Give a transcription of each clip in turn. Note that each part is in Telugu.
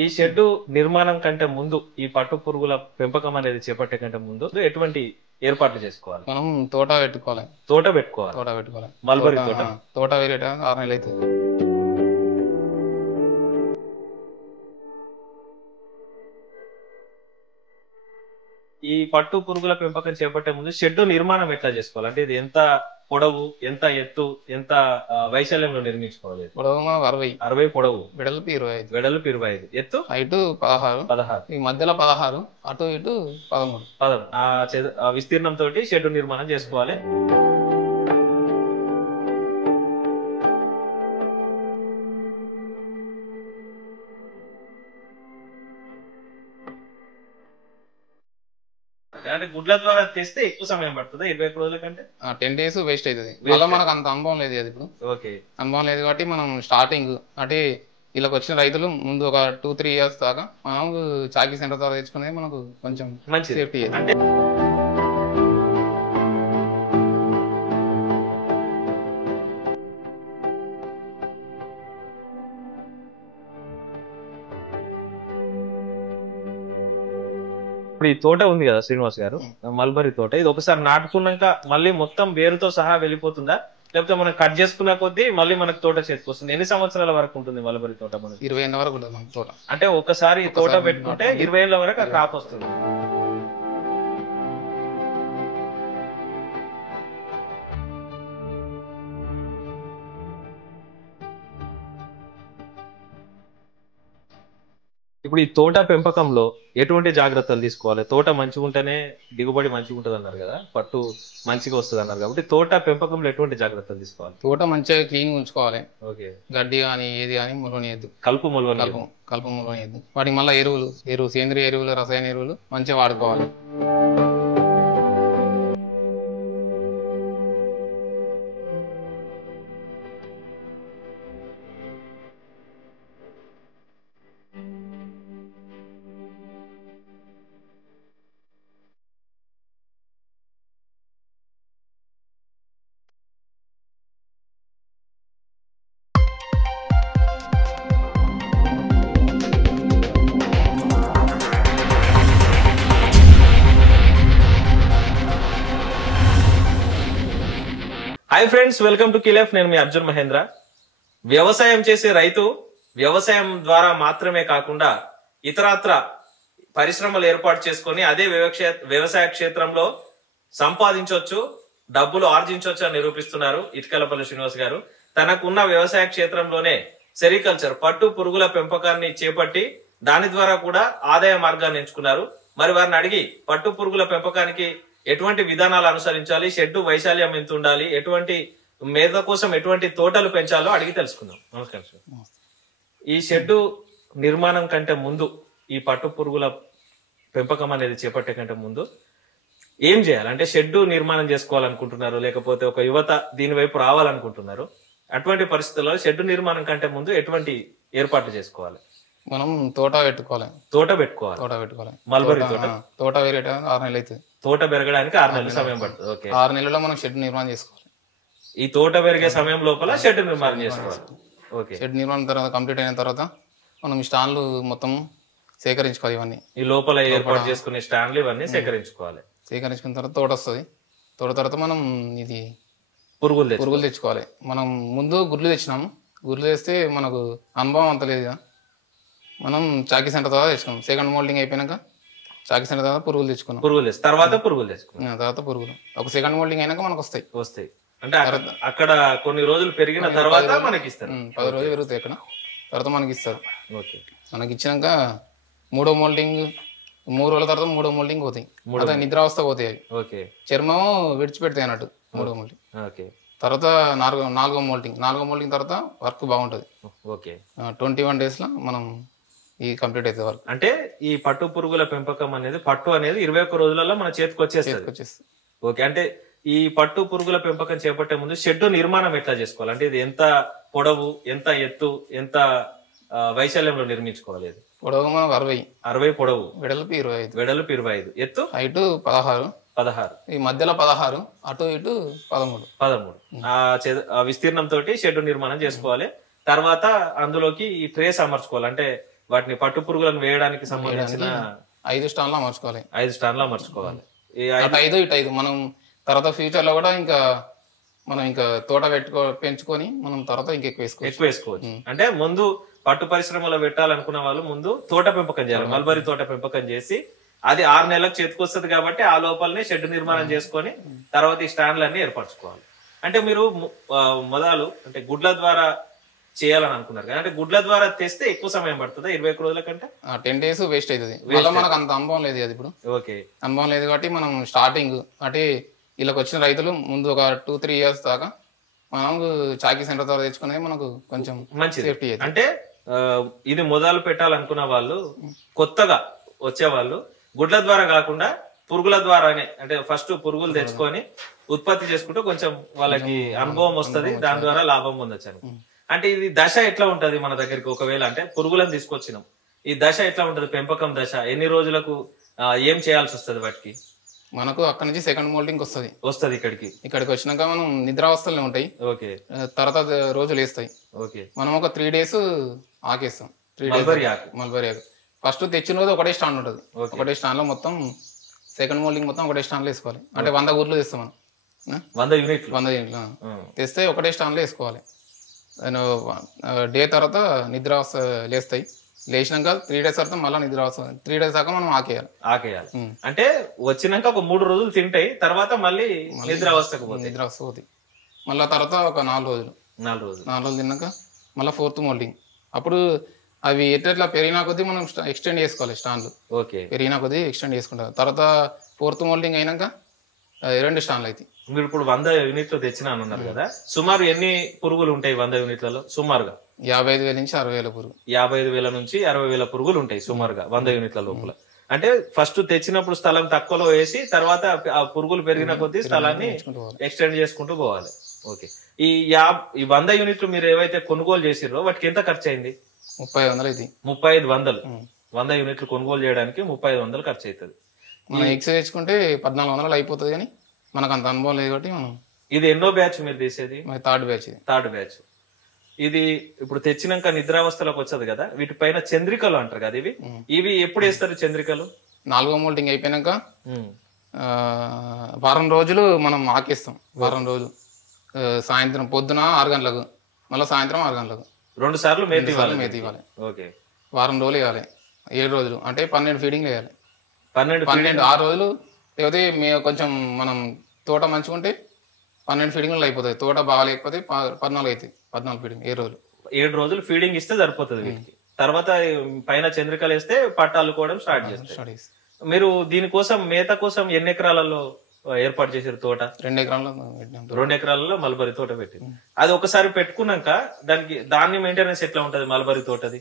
ఈ షెడ్ నిర్మాణం కంటే ముందు ఈ పట్టు పురుగుల పెంపకం అనేది చేపట్టే కంటే ముందు ఎటువంటి ఏర్పాట్లు చేసుకోవాలి? మనం తోట పెట్టుకోవాలి. తోట పెట్టుకోవాలి. తోట పెట్టుకోవాలి. మల్బరీ తోట. తోట వేరేటానికి 6 నెలలు అవుతుంది. ఈ పట్టు పురుగుల పెంపకం చేపట్టే ముందు షెడ్ నిర్మాణం ఎట్లా చేసుకోవాలి? అంటే ఇది ఎంత పొడవు, ఎంత ఎత్తు, ఎంత వైశాల్యంలో నిర్మించుకోవాలి? పొడవు 60 పొడవు, వెడల్పు 25, వెడల్పు 25, ఎత్తు హైట్ 16, ఈ మధ్యలో 16, అటు ఇటు 13. ఆ విస్తీర్ణం తోటి షెడ్ నిర్మాణం చేసుకోవాలి. అంటే గుడ్ల ద్వారా తెస్తే ఎక్కువ సమయం పడుతుంది 21 రోజుల కంటే. 10 days వేస్ట్ అవుతుంది. మళ్ళీ మనకు అంత అనుభవం లేదు కదా ఇప్పుడు. ఓకే, అనుభవం లేదు కాబట్టి మనం స్టార్టింగ్ అంటే వీళ్ళకి వచ్చిన రైతులు ముందు ఒక 2-3 years దాకా మనం చాకీ సెంటర్ ద్వారా తెచ్చుకునేది మనకు కొంచెం మంచి సేఫ్టీ. అంటే ఇప్పుడు ఈ తోట ఉంది కదా శ్రీనివాస్ గారు, మల్బరీ తోట, ఇది ఒకసారి నాటుకున్నాక మళ్ళీ మొత్తం వేరుతో సహా వెళ్ళిపోతుందా, లేకపోతే మనం కట్ చేసుకున్న కొద్దీ మళ్ళీ మనకు తోట చేతికి వస్తుంది? ఎన్ని సంవత్సరాల వరకు ఉంటుంది మల్బరీ తోట? మనకి 20 ఏళ్ళ వరకు ఉంటుంది తోట. అంటే ఒకసారి తోట పెట్టుకుంటే 20 ఏళ్ళ వరకు ఆ క్రాప్ వస్తుంది. ఇప్పుడు ఈ తోట పెంపకంలో ఎటువంటి జాగ్రత్తలు తీసుకోవాలి? తోట మంచిగా ఉంటేనే దిగుబడి మంచిగా ఉంటుంది అన్నారు కదా, పట్టు మంచిగా వస్తుంది అన్నారు కాబట్టి తోట పెంపకంలో ఎటువంటి జాగ్రత్తలు తీసుకోవాలి? తోట మంచిగా క్లీన్ ఉంచుకోవాలి. ఓకే, గడ్డి కానీ ఏది కానీ మొలవనియద్దు. కలుపు మొలవనియద్దు. వాటికి మళ్ళీ ఎరువులు సేంద్రియ ఎరువులు, రసాయన ఎరువులు మంచిగా వాడుకోవాలి. హాయ్ ఫ్రెండ్స్, వెల్కమ్ టు కిలెఫ్. నేను మీ అర్జున్ మహేంద్ర. వ్యవసాయం చేసే రైతు వ్యవసాయం ద్వారా మాత్రమే కాకుండా ఇతరత్ర పరిశ్రమలు ఏర్పాటు చేసుకొని అదే వ్యవసాయ క్షేత్రంలో సంపాదించవచ్చు, డబ్బులు ఆర్జించవచ్చు అని నిరూపిస్తున్నారు ఇటుకలపల్లి శ్రీనివాస్ గారు. తనకున్న వ్యవసాయ క్షేత్రంలోనే సెరికల్చర్ పట్టు పురుగుల పెంపకాన్ని చేపట్టి దాని ద్వారా కూడా ఆదాయ మార్గాన్ని ఎంచుకున్నారు. మరి వారిని అడిగి పట్టు పురుగుల పెంపకానికి ఎటువంటి విధానాలు అనుసరించాలి, షెడ్డు వైశాల్యం ఎంత ఉండాలి, ఎటువంటి మేత కోసం ఎటువంటి తోటలు పెంచాలో అడిగి తెలుసుకుందాం. నమస్కారం సార్. ఈ షెడ్డు నిర్మాణం కంటే ముందు, ఈ పట్టు పురుగుల పెంపకం అనేది చేపట్టే కంటే ముందు ఏం చేయాలి? అంటే షెడ్డు నిర్మాణం చేసుకోవాలనుకుంటున్నారు, లేకపోతే ఒక యువత దీని వైపు రావాలనుకుంటున్నారు. అటువంటి పరిస్థితుల్లో షెడ్డు నిర్మాణం కంటే ముందు ఎటువంటి ఏర్పాట్లు చేసుకోవాలి? మనం తోట పెట్టుకోవాలి. మల్బరీ తోట వేరేటానికి 6 నెలలు అవుతుంది. తోట పెరగడానికి 6 నెలల సమయం పడుతుంది. ఓకే, 6 నెలల్లో మనం షెడ్ నిర్మాణం చేసుకోవాలి. ఈ తోట పెరిగే సమయం లోపల షెడ్ నిర్మాణం చేసుకోవాలి. ఓకే, షెడ్ నిర్మాణం తర్వాత కంప్లీట్ అయిన తర్వాత మనం స్టాండ్లు మొత్తం సేకరించుకోవాలి. ఇవన్నీ ఈ లోపల ఏర్పాటు చేసుకునే స్టాండ్లు ఇవన్నీ సేకరించుకోవాలి. సేకరించుకున్న తర్వాత తోట వస్తుంది. తోట తర్వాత మనం ఇది పురుగులు తెచ్చుకోవాలి. మనం ముందు గుడ్లు తెచ్చినాము. గుడ్లు తెస్తే మనకు అనుభవం అంత లేదు కదా, మనం చాకీ సెంటర్ తర్వాత తెచ్చుకున్నాం. సెకండ్ మోల్డింగ్ అయిపోయినాక చాకీ సెంటర్ తర్వాత పురుగులు తెచ్చుకున్నాం. తర్వాత పురుగులు ఒక సెకండ్ మోల్డింగ్ అయినాక మనకు వస్తాయి. అంటే అక్కడ కొన్ని రోజులు పెరిగిన తర్వాత మనకి ఇస్తారు. 10 రోజులు పెరుగుతాయి అక్కడ. తర్వాత మనకి ఇస్తారు. మనకి ఇచ్చినాక 3వ మోల్డింగ్ 3 రోజుల తర్వాత 3వ మోల్డింగ్ పోతాయి. నిద్రావస్థ పోతాయి. చర్మం విడిచిపెడతాయి అన్నట్టు 3వ మోల్డింగ్. తర్వాత 4వ మోల్డింగ్ తర్వాత వర్క్ బాగుంటది. 21 days లో మనం ఈ కంప్లీట్ అవుతుంది వర్క్. అంటే ఈ పట్టు పురుగుల పెంపకం అనేది, పట్టు అనేది 21 రోజులలో మన చేతికి వచ్చేస్తుంది. ఓకే, అంటే ఈ పట్టు పురుగుల పెంపకం చేపట్టే ముందు షెడ్ నిర్మాణం ఎట్లా చేసుకోవాలి? అంటే ఇది ఎంత పొడవు, ఎంత ఎత్తు, ఎంత వైశాల్యంలో నిర్మించుకోవాలి? పొడవు 60 పొడవు, వెడల్పు 25, ఎత్తు హైట్ 16, ఈ మధ్యలో 16, అటు ఇటు 13. ఆ విస్తీర్ణం తోటి షెడ్ నిర్మాణం చేసుకోవాలి. తర్వాత అందులోకి ఈ ట్రేస్ అమర్చుకోవాలి. అంటే వాటిని పట్టు పురుగులను వేయడానికి సంబంధించిన 5 స్టాన్లు అమర్చుకోవాలి. 5 స్టాన్లు అమర్చుకోవాలి. ఈ అటు 5 ఇటు 5 మనం తర్వాత ఫ్యూచర్ లో కూడా ఇంకా మనం ఇంకా తోట పెంచుకొని మనం తర్వాత ఇంకా ఎక్కువ వేసుకోవచ్చు. అంటే ముందు పట్టు పరిశ్రమలో పెట్టాలనుకున్న వాళ్ళు ముందు తోట పెంపకం చేయాలి, మల్బరీ తోట పెంపకం చేసి అది 6 నెలలకు చేతికొస్తుంది కాబట్టి ఆ లోపలనే షెడ్ నిర్మాణం చేసుకొని తర్వాత ఈ స్టాండ్లన్నీ ఏర్పరచుకోవాలి. అంటే మీరు మొదలు అంటే గుడ్ల ద్వారా చేయాలని అనుకున్నారు కదా, అంటే గుడ్ల ద్వారా తెస్తే ఎక్కువ సమయం పడుతుందా 21 రోజుల కంటే? 10 days వేస్ట్ అవుతుంది. మళ్ళీ మనకు అంత అనుభవం లేదు కదా ఇప్పుడు. ఓకే, అనుభవం లేదు కాబట్టి మనం స్టార్టింగ్ అంటే వీళ్ళకి వచ్చిన రైతులు ముందు ఒక 2-3 years దాకా మనం చాకీ సెంటర్ ద్వారా తెచ్చుకునేది మనకు కొంచెం మంచి సేఫ్టీ. అంటే ఇది మొదలు పెట్టాలనుకున్న వాళ్ళు, కొత్తగా వచ్చే వాళ్ళు గుడ్ల ద్వారా కాకుండా పురుగుల ద్వారానే, అంటే ఫస్ట్ పురుగులు తెచ్చుకొని ఉత్పత్తి చేసుకుంటూ కొంచెం వాళ్ళకి అనుభవం వస్తుంది, దాని ద్వారా లాభం పొందొచ్చు. అంటే ఇది దశ ఎట్లా ఉంటది మన దగ్గరికి? ఒకవేళ అంటే పురుగులను తీసుకొచ్చినాం, ఈ దశ ఎట్లా ఉంటది? పెంపకం దశ ఎన్ని రోజులకు ఏం చేయాల్సి వస్తుంది వాటికి? మనకు అక్కడ నుంచి సెకండ్ మోల్టింగ్ వస్తుంది. ఇక్కడికి వచ్చినాక మనం నిద్రావస్థలనే ఉంటాయి. ఓకే, తర్వాత రోజులు వేస్తాయి. ఓకే, మనం ఒక 3 days ఆకేస్తాం. 3 days మల్బరీ ఆకు ఫస్ట్ తెచ్చిన రోజు ఒకటే స్టాండ్ ఉంటుంది. ఒకటే స్టాండ్ లో మొత్తం సెకండ్ మోల్డింగ్ మొత్తం ఒకటే స్టాండ్ లో వేసుకోవాలి. అంటే 100 గుడ్లు తెస్తాం మనం, 100 యూనిట్లు తెస్తే ఒకటే స్టాండ్ లో వేసుకోవాలి. డే తర్వాత నిద్రావస్థ లేస్తాయి. లేచినాక 3 days తర్వాత మళ్ళీ నిద్రావస్థ 3 days దాకా మనం ఆకేయాలి. అంటే వచ్చినాక ఒక 3 రోజులు తింటాయి, తర్వాత మళ్ళీ నిద్రావస్థకు పోతాయి. మళ్ళీ తర్వాత ఒక 4 రోజులు తిన్నాక మళ్ళీ 4th మోల్డింగ్. అప్పుడు అవి ఎట్లా పెరిగినా కొద్దీ మనం ఎక్స్టెండ్ చేసుకోవాలి స్టాండ్లు. పెరిగినా కొద్దీ ఎక్స్టెండ్ చేసుకుంటాం. తర్వాత 4th మోల్డింగ్ అయినాక 2 స్టాండ్లు అయితే. మీరు ఇప్పుడు 100 యూనిట్లు తెచ్చినా అన్నారు కదా, సుమారు ఎన్ని పురుగులు ఉంటాయి 100 యూనిట్లలో? సుమారుగా 55,000 నుంచి 60,000 పురుగు. 55,000 నుంచి 60,000 పురుగులు ఉంటాయి సుమారుగా 100 యూనిట్ల లోపల. అంటే ఫస్ట్ తెచ్చినప్పుడు స్థలం తక్కువలో వేసి తర్వాత ఆ పురుగులు పెరిగిన కొద్దీ స్థలాన్ని ఎక్స్టెండ్ చేసుకుంటూ పోవాలి. ఓకే, ఈ 100 యూనిట్లు మీరు ఏవైతే కొనుగోలు చేసిరో వాటికి ఎంత ఖర్చు అయింది? 3500 అయితే. 3500. 100 యూనిట్లు కొనుగోలు చేయడానికి 3500 ఖర్చు అవుతుంది. మనం ఎక్స్ తెచ్చుకుంటే 1400 అయిపోతుంది, కానీ మనకు అంత అనుభవం లేదు కాబట్టి మనం. ఇది ఎన్నో బ్యాచ్ మీరు తీసేది? Third batch. ఇది ఇప్పుడు తెచ్చినాక నిద్రావస్థలోకి వచ్చదు కదా, వీటిపైన చంద్రికలు అంటారు కదా, ఇవి ఎప్పుడు వేస్తారు చంద్రికలు? 4వ మోల్టింగ్ అయిపోయినాక వారం రోజులు మనం ఆకేస్తాం. వారం రోజులు సాయంత్రం పొద్దున 6 గంటలకు, మళ్ళీ సాయంత్రం 6 గంటలకు 2 సార్లు మేత ఇవ్వాలి. ఓకే, వారం రోజులు వేయాలి. 7 రోజులు అంటే 12 ఫీడింగ్ వేయాలి. 12 6 రోజులు. లేకపోతే కొంచెం మనం తోట మంచుకుంటే 12 ఫీడింగ్లు అయిపోతాయి. తోట బాగా లేకపోతే 14 అవుతాయి. 14 ఫీడింగ్ 7 రోజులు ఫీడింగ్ ఇస్తే సరిపోతుంది వీటికి. తర్వాత పైన చంద్రికలు వేస్తే పట్టాలుకోవడం స్టార్ట్ చేస్తారు. మీరు దీనికోసం మేత కోసం ఎన్ని ఎకరాలలో ఏర్పాటు చేసారు తోట? 2 ఎకరాలలో మల్బరీ తోట పెట్టింది. అది ఒకసారి పెట్టుకున్నాక దాన్ని మెయింటెనెన్స్ ఎట్లా ఉంటది మల్బరీ తోటది?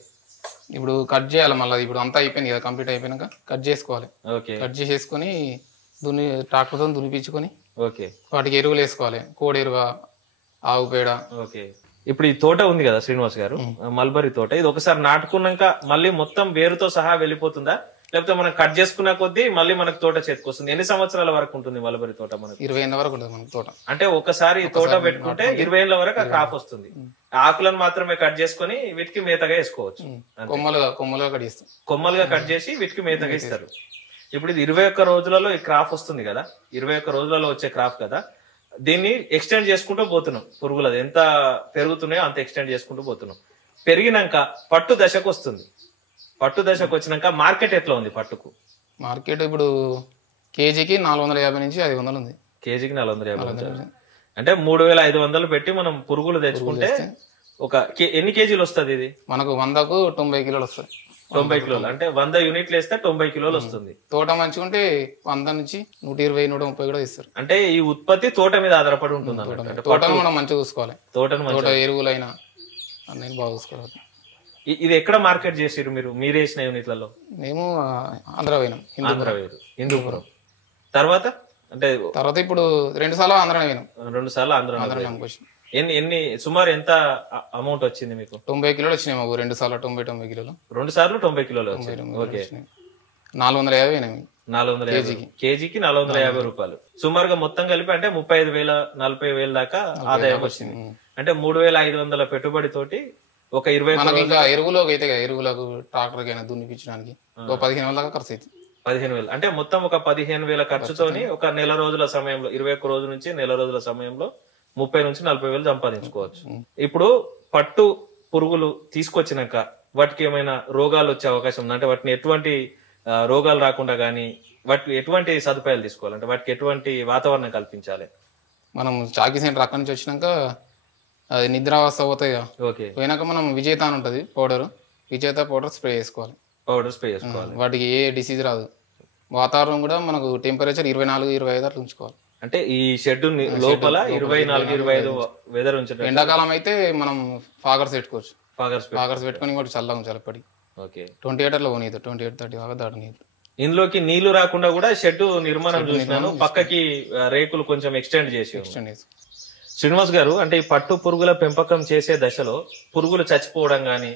ఇప్పుడు కట్ చేయాలి. మళ్ళీ ఇప్పుడు అంతా అయిపోయింది కదా, కంప్లీట్ అయిపోయినాక కట్ చేసుకోవాలి. కట్ చేసేసుకొని ట్రాక్టర్తో దునిపించుకొని వాటికి ఎరువులు వేసుకోవాలి. కోడి ఎరువ, ఆవు పేడ. ఓకే, ఇప్పుడు ఈ తోట ఉంది కదా శ్రీనివాస్ గారు, మల్బరీ తోట, ఇది ఒకసారి నాటుకున్నాక మళ్ళీ మొత్తం వేరుతో సహా వెళ్ళిపోతుందా, లేకపోతే మనం కట్ చేసుకున్న కొద్దీ మళ్ళీ మనకు తోట చేతికొస్తుంది? ఎన్ని సంవత్సరాల వరకు ఉంటుంది మల్బరీ తోట? మనకు 20 ఏళ్ళ వరకు ఉంటుంది మనకు తోట. అంటే ఒకసారి తోట పెట్టుకుంటే 20 ఏళ్ళ వరకు ఆ క్రాప్ వస్తుంది. ఆకులను మాత్రమే కట్ చేసుకుని వీటికి మేతగా వేసుకోవచ్చు. కొమ్మలుగా కట్ చేసి వీటికి మేతగా ఇస్తారు. ఇప్పుడు ఇది 21 రోజులలో ఈ క్రాప్ వస్తుంది కదా, 21 రోజులలో వచ్చే క్రాప్ కదా, దీన్ని ఎక్స్టెండ్ చేసుకుంటూ పోతున్నాం. పురుగులది ఎంత పెరుగుతున్నాయో అంత ఎక్స్టెండ్ చేసుకుంటూ పోతున్నాం. పెరిగినాక పట్టు దశకు వస్తుంది. పట్టు దశకు వచ్చినాక మార్కెట్ ఎట్లా ఉంది పట్టుకు? మార్కెట్ ఇప్పుడు కేజీకి 450 నుంచి 500 ఉంది. కేజీకి 450. అంటే 3500 పెట్టి మనం పురుగులు తెచ్చుకుంటే ఎన్ని కేజీలు వస్తుంది ఇది? మనకు 100కు 90 కిలోలు వస్తాయి. 90 కిలోలు అంటే 100 యూనిట్లు వేస్తే 90 కిలోలు వస్తుంది. తోట మంచిగుంటే 100 నుంచి 120, 130 కూడా ఇస్తారు. అంటే ఈ ఉత్పత్తి తోట మీద ఆధారపడి ఉంటుంది. తోటను మనం మంచిగా చూసుకోవాలి. తోట ఎరువులైనా అన్ని బాగా చూసుకోవాలి. ఇది ఎక్కడ మార్కెట్ చేసారు మీరు? మీరు వేసిన యూనిట్లలో? మేము ఆంధ్ర పోయినాం, హిందూపురం. తర్వాత ఇప్పుడు 2 సార్లు ఆంధ్ర పోయినాం. 2 సార్లు ఆంధ్ర. ఎన్ని సుమారు ఎంత అమౌంట్ వచ్చింది మీకు? 90 కిలోలు వచ్చినాయి మాకు 2 సార్లు. 90 కిలోలు 2 సార్లు 90 కిలోలు. ఓకే, 450 కేజీకి 450 రూపాయలు సుమారుగా మొత్తం కలిపి. అంటే 35,000 40,000 దాకా ఆదాయం వచ్చింది. అంటే 3,500 పెట్టుబడి తోటి ఒక 20 మనకి ఇంకా ఎరువులోకి అయితే కదా, ఎరువులకు ట్రాక్టర్ కైనా దున్నిపించడానికి 15,000 దాకా ఖర్చు అవుతుంది. 15,000 అంటే మొత్తం ఒక 15,000 ఖర్చుతోని ఒక నెల రోజుల సమయంలో 21 రోజుల నుంచి నెల రోజుల సమయంలో 30 నుంచి 40,000 సంపాదించుకోవచ్చు. ఇప్పుడు పట్టు పురుగులు తీసుకొచ్చినాక వాటికి ఏమైనా రోగాలు వచ్చే అవకాశం ఉంది? అంటే వాటిని ఎటువంటి రోగాలు రాకుండా గానీ వాటికి ఎటువంటి సదుపాయాలు తీసుకోవాలి? అంటే వాటికి ఎటువంటి వాతావరణం కల్పించాలి? మనం చాకీ సెంటర్ అక్కడి నుంచి వచ్చినాక అది నిద్రావస్థ పోతాయి కదా, ఓకే, పోయినాక మనం విజేత అని ఉంటుంది పౌడర్, విజేత పౌడర్ స్ప్రే చేసుకోవాలి. పౌడర్ స్ప్రే చేసుకోవాలి. వాటికి ఏ డిసీజ్ రాదు. వాతావరణం కూడా మనకు టెంపరేచర్ 24-25 అట్లా ఉంచుకోవాలి. అంటే ఈ షెడ్ లోపల 24-25 వెదర్ ఉంచడం. ఎండాకాలం అయితే మనం ఫాగర్స్ పెట్టుకోవచ్చు. ఫాగర్స్ పెట్టుకొని కూడా చల్లగా ఉంచాలి. ఎప్పటికి ఓకే 28 అట్లా పోనీదు, 28-30 దాకా దాటనీదు. ఇందులోకి నీళ్లు రాకుండా కూడా షెడ్ నిర్మాణం చూసినాను. పక్కకి రేకులు కొంచెం ఎక్స్టెండ్ చేసి. శ్రీనివాస్ గారు, అంటే ఈ పట్టు పురుగుల పెంపకం చేసే దశలో పురుగులు చచ్చిపోవడం గానీ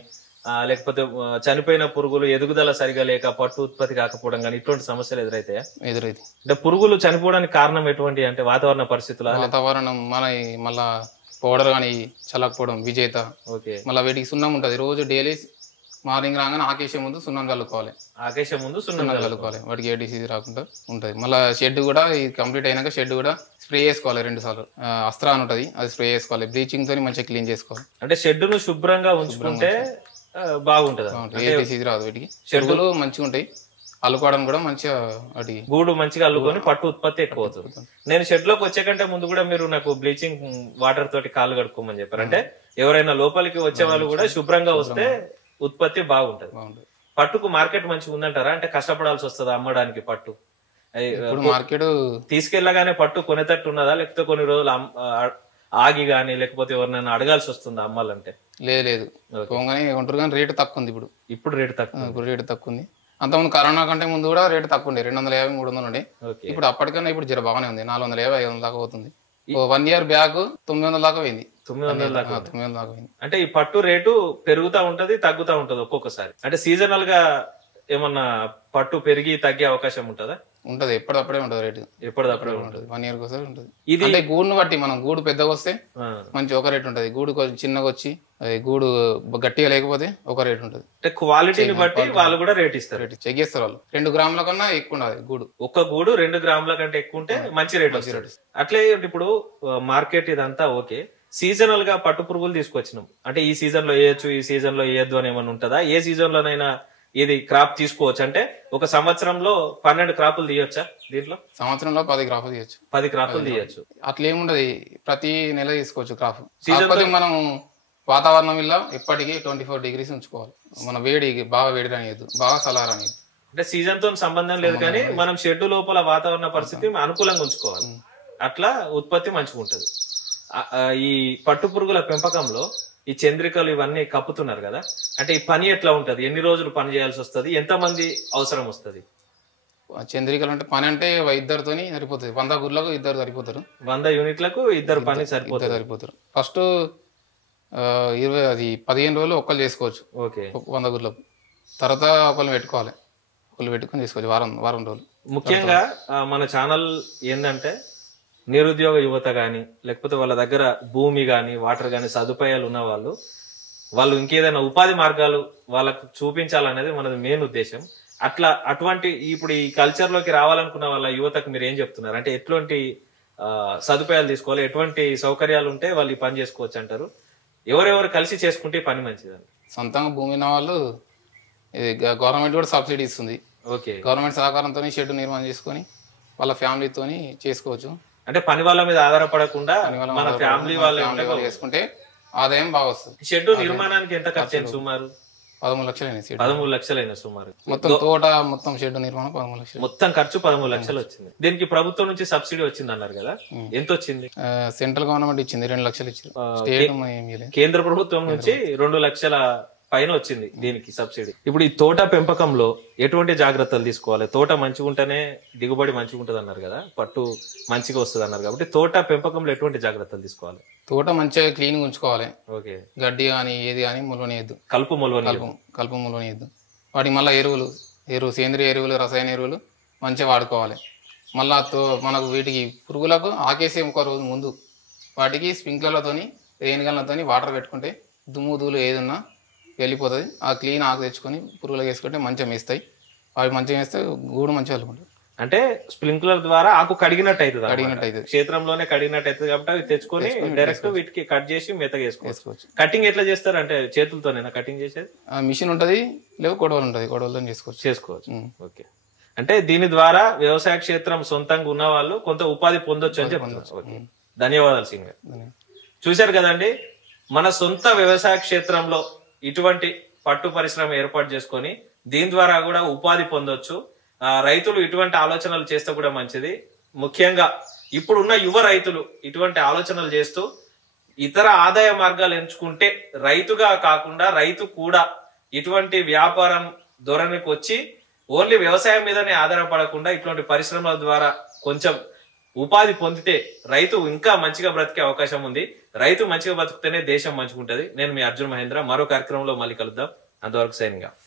లేకపోతే చనిపోయిన పురుగులు ఎదుగుదల సరిగా లేక పట్టు ఉత్పత్తి కాకపోవడం గానీ ఇటువంటి సమస్యలు ఎదురైతాయా? అంటే పురుగులు చనిపోవడానికి కారణం ఎటువంటి? అంటే వాతావరణ పరిస్థితుల వాతావరణం మళ్ళా పౌడర్ కానీ చల్లకపోవడం విజేత. ఓకే, మళ్ళీ వీటికి సున్నం ఉంటది. రోజు డైలీ మార్నింగ్ రాగానే ఆకేసే ముందు సున్నం కలుపుకోవాలి. ఆకేసే ముందు సున్నం కలుపుకోవాలి. వాటికి ఏ డిసీజ్ రాకుండా ఉంటది. మళ్ళీ షెడ్ కూడా కంప్లీట్ అయినాక షెడ్ కూడా స్ప్రే చేసుకోవాలి 2 సార్లు. అస్త్రా అని ఉంటది, అది స్ప్రే చేసుకోవాలి. బ్లీచింగ్ తోని మంచిగా క్లీన్ చేసుకోవాలి. అంటే షెడ్ ను శుభ్రంగా ఉంచుకుంటే బాగుంటది. ఏ డిసీజ్ రాదు. వీటికి షెడ్లు మంచిగా ఉంటాయి, అల్లుకోవడం కూడా మంచిగా, వాటి గూడు మంచిగా అల్లుకొని పట్టు ఉత్పత్తి ఎక్కువ అవుతుంది. నేను షెడ్ లోకి వచ్చే కంటే ముందు కూడా మీరు నాకు బ్లీచింగ్ వాటర్ తోటి కాళ్ళు కడుక్కోమని చెప్పారు. అంటే ఎవరైనా లోపలికి వచ్చే వాళ్ళు కూడా శుభ్రంగా వస్తే ఉత్పత్తి బాగుంటది. పట్టుకు మార్కెట్ మంచిగా ఉందంటారా? అంటే కష్టపడాల్సి వస్తుందా అమ్మడానికి? పట్టు మార్కెట్ తీసుకెళ్లగానే పట్టు కొనేటట్టు ఉన్నదా? లేకపోతే కొన్ని రోజులు ఆగి గానీ లేకపోతే ఎవరినైనా అడగాల్సి వస్తుందా అమ్మాలంటే? లేదు, పోగానే కొంటారు కానీ రేటు తక్కువ ఉంది. ఇప్పుడు రేటు తక్కువ ఉంది. అంతకుముందు కరోనా కంటే ముందు కూడా రేటు తక్కువ ఉండే, 250-300 ఉండే. ఇప్పుడు అప్పటికన్నా ఇప్పుడు జర బాగానే ఉంది, 450-500 దాకా పోతుంది. 1 ఇయర్ బ్యాక్ 900 దాకా పోయింది. 900 దాకా పోయింది. అంటే ఈ పట్టు రేటు పెరుగుతా ఉంటది, తగ్గుతా ఉంటది ఒక్కొక్కసారి. అంటే సీజనల్ గా ఏమన్నా పట్టు పెరిగి తగ్గే అవకాశం ఉంటదా? ఉంటది, ఎప్పటిదప్పుడే ఉంటది రేటు. ఎప్పటిదప్పుడే ఉంటది, 1 ఇయర్ ఒకసారి ఉంటది. ఇది అంటే గూడును బట్టి, మనం గూడు పెద్దగా వస్తే మంచి ఒక రేట్ ఉంటది, గూడు కొంచెం చిన్నగా వచ్చి గూడు గట్టిగా లేకపోతే ఒక రేట్ ఉంటది. అంటే క్వాలిటీని బట్టి వాళ్ళు కూడా రేట్ ఇస్తారు. చెక్ చేస్తారు వాళ్ళు. 2 గ్రాముల కన్నా ఎక్కువ ఉండాలి గూడు. ఒక గూడు 2 గ్రాముల కంటే ఎక్కువ ఉంటే మంచి రేట్ వస్తుంది. అట్లే ఇప్పుడు మార్కెట్ ఇదంతా ఓకే, సీజనల్ గా పట్టు పురుగులు తీసుకొచ్చినాం అంటే ఈ సీజన్ లో వేయచ్చు, ఈ సీజన్ లో వేయద్దు అని ఏమన్నా ఉంటుందా? ఏ సీజన్ లోనైనా ఇది క్రాప్ తీసుకోవచ్చు? అంటే ఒక సంవత్సరంలో 12 క్రాపులు తీయొచ్చా? దీంట్లో సంవత్సరంలో 10 క్రాపులు తీయచ్చు. 10 క్రాపులు తీయచ్చు. అట్లా ఏముండదు, ప్రతి నెల తీసుకోవచ్చు క్రాప్. మనం వాతావరణం వల్ల ఎప్పటికీ 24 డిగ్రీస్ ఉంచుకోవాలి. మన వేడి బాగా వేడి రానియద్దు, బాగా సలార్ అనేది. అంటే సీజన్ తో సంబంధం లేదు కానీ మనం షెడ్ లోపల వాతావరణ పరిస్థితి అనుకూలంగా ఉంచుకోవాలి. అట్లా ఉత్పత్తి మంచిగా ఉంటది. ఈ పట్టు పురుగుల పెంపకంలో ఈ చంద్రికలు ఇవన్నీ కప్పుతున్నారు కదా, అంటే ఈ పని ఎట్లా ఉంటది? ఎన్ని రోజులు పని చేయాల్సి వస్తుంది? ఎంత మంది అవసరం వస్తుంది? చంద్రికలు అంటే పని అంటే 2తోని సరిపోతుంది. 100 గుర్లకు 2 సరిపోతారు. 100 యూనిట్లకు 2 పని సరిపోతారు. ఫస్ట్ 15 రోజులు ఒక్కరు చేసుకోవచ్చు. ఓకే, 100 గుర్లకు. తర్వాత ఒకళ్ళు పెట్టుకోవాలి, ఒకళ్ళు పెట్టుకొని చేసుకోవచ్చు వారం రోజులు. ముఖ్యంగా మన ఛానల్ ఏంటంటే నిరుద్యోగ యువత గాని లేకపోతే వాళ్ళ దగ్గర భూమి గాని వాటర్ గాని సదుపాయాలు ఉన్న వాళ్ళు ఇంకేదైనా ఉపాధి మార్గాలు వాళ్ళకు చూపించాలనేది మనది మెయిన్ ఉద్దేశం. అటువంటి ఇప్పుడు ఈ కల్చర్ లోకి రావాలనుకున్న వాళ్ళ యువతకు మీరు ఏం చెప్తున్నారు? అంటే ఎటువంటి సదుపాయాలు తీసుకోవాలి, ఎటువంటి సౌకర్యాలు ఉంటే వాళ్ళు ఈ పని చేసుకోవచ్చు అంటారు? ఎవరెవరు కలిసి చేసుకుంటే పని మంచిదని? సొంతంగా భూమి ఉన్న వాళ్ళు గవర్నమెంట్ కూడా సబ్సిడీ ఇస్తుంది. ఓకే, గవర్నమెంట్ సహకారంతో షెడ్ నిర్మాణం చేసుకొని వాళ్ళ ఫ్యామిలీతో చేసుకోవచ్చు. అంటే పని వాళ్ళ మీద ఆధారపడకుండా మన ఫ్యామిలీ వాళ్ళు చేసుకుంటే ఆదాయం బాగా వస్తుంది. షెడ్ నిర్మాణానికి ఎంత ఖర్చు అయింది? సుమారు 13 లక్షలైన. 13 లక్షలైన సుమారు. మొత్తం తోట మొత్తం షెడ్ నిర్మాణం 13 లక్షలు. మొత్తం ఖర్చు 13 లక్షలు వచ్చింది. దీనికి ప్రభుత్వం నుంచి సబ్సిడీ వచ్చింది అన్నారు కదా, ఎంత వచ్చింది? సెంట్రల్ గవర్నమెంట్ ఇచ్చింది, 2 లక్షలు ఇచ్చింది. కేంద్ర ప్రభుత్వం నుంచి 2 లక్షల పైన వచ్చింది దీనికి సబ్సిడీ. ఇప్పుడు ఈ తోట పెంపకంలో ఎటువంటి జాగ్రత్తలు తీసుకోవాలి? తోట మంచిగా ఉంటేనే దిగుబడి మంచిగా ఉంటది అన్నారు కదా, పట్టు మంచిగా వస్తుంది అన్నారు కాబట్టి తోట పెంపకంలో ఎటువంటి జాగ్రత్తలు తీసుకోవాలి? తోట మంచిగా క్లీన్ ఉంచుకోవాలి. ఓకే, గడ్డి కానీ ఏది కానీ మొలవనియద్దు, కలుపు మొలవనియద్దు. వాటికి మళ్ళీ సేంద్రియ ఎరువులు, రసాయన ఎరువులు మంచిగా వాడుకోవాలి. మళ్ళా మనకు వీటికి పురుగులకు ఆకేసే ఒక రోజు ముందు వాటికి స్ప్రింక్లర్లతోని రెయిన్ గన్లతోని వాటర్ పెట్టుకుంటే దుమ్ము ధూళి ఏదన్నా వెళ్ళిపోతుంది. ఆ క్లీన్ ఆకు తెచ్చుకొని పురుగులకు వేసుకుంటే మంచిగా మేస్తాయి. అవి మంచిగా వేస్తే గూడు మంచిగా అల్లుకుంటుంది. అంటే స్ప్రింక్లర్ ద్వారా ఆకు కడిగినట్టు అవుతుంది, కడిగినట్టు అవుతుంది, క్షేత్రంలోనే కడిగినట్టు అవుతుంది. కాబట్టి అవి తెచ్చుకొని డైరెక్ట్ వీటికి కట్ చేసి మెత్తగా వేసుకోవచ్చు. కటింగ్ ఎట్లా చేస్తారు అంటే చేతులతోనేనా కటింగ్ చేసేది? మిషన్ ఉంటుంది, లేదా కొడవలు ఉంటుంది, కొడవలతో చేసుకోవచ్చు. ఓకే. అంటే దీని ద్వారా వ్యవసాయ క్షేత్రం సొంతంగా ఉన్న వాళ్ళు కొంత ఉపాధి పొందొచ్చు అని చెప్తున్నారు. ధన్యవాదాలు సింగ్ గారు. చూశారు కదండి, మన సొంత వ్యవసాయ క్షేత్రంలో ఇటువంటి పట్టు పరిశ్రమ ఏర్పాటు చేసుకొని దీని ద్వారా కూడా ఉపాధి పొందొచ్చు. రైతులు ఇటువంటి ఆలోచనలు చేస్తే కూడా మంచిది. ముఖ్యంగా ఇప్పుడున్న యువ రైతులు ఇటువంటి ఆలోచనలు చేస్తూ ఇతర ఆదాయ మార్గాలు ఎంచుకుంటే రైతుగా కాకుండా రైతు కూడా ఇటువంటి వ్యాపారం ధోరణికి వచ్చి ఓన్లీ వ్యవసాయం మీదనే ఆధారపడకుండా ఇటువంటి పరిశ్రమల ద్వారా కొంచెం ఉపాధి పొందితే రైతు ఇంకా మంచిగా బ్రతికే అవకాశం ఉంది. రైతు మంచిగా బతుకుతేనే దేశం మంచిగా ఉంటది. నేను మీ అర్జున్ మహేంద్ర. మరో కార్యక్రమంలో మళ్ళీ కలుద్దాం. అంతవరకు సైనింగ్ ఆఫ్.